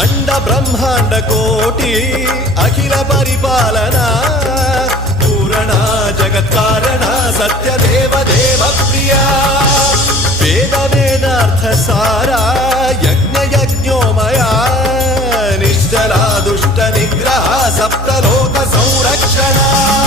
अंड ब्रह्मांड कोटि अखिल परिपालना पूरणा जगत्कारणा सत्यदेव देव प्रिया वेद वेदार्थ सारा यज्ञ यज्ञोमया निश्चला दुष्ट निग्रह सप्तलोक संरक्षणा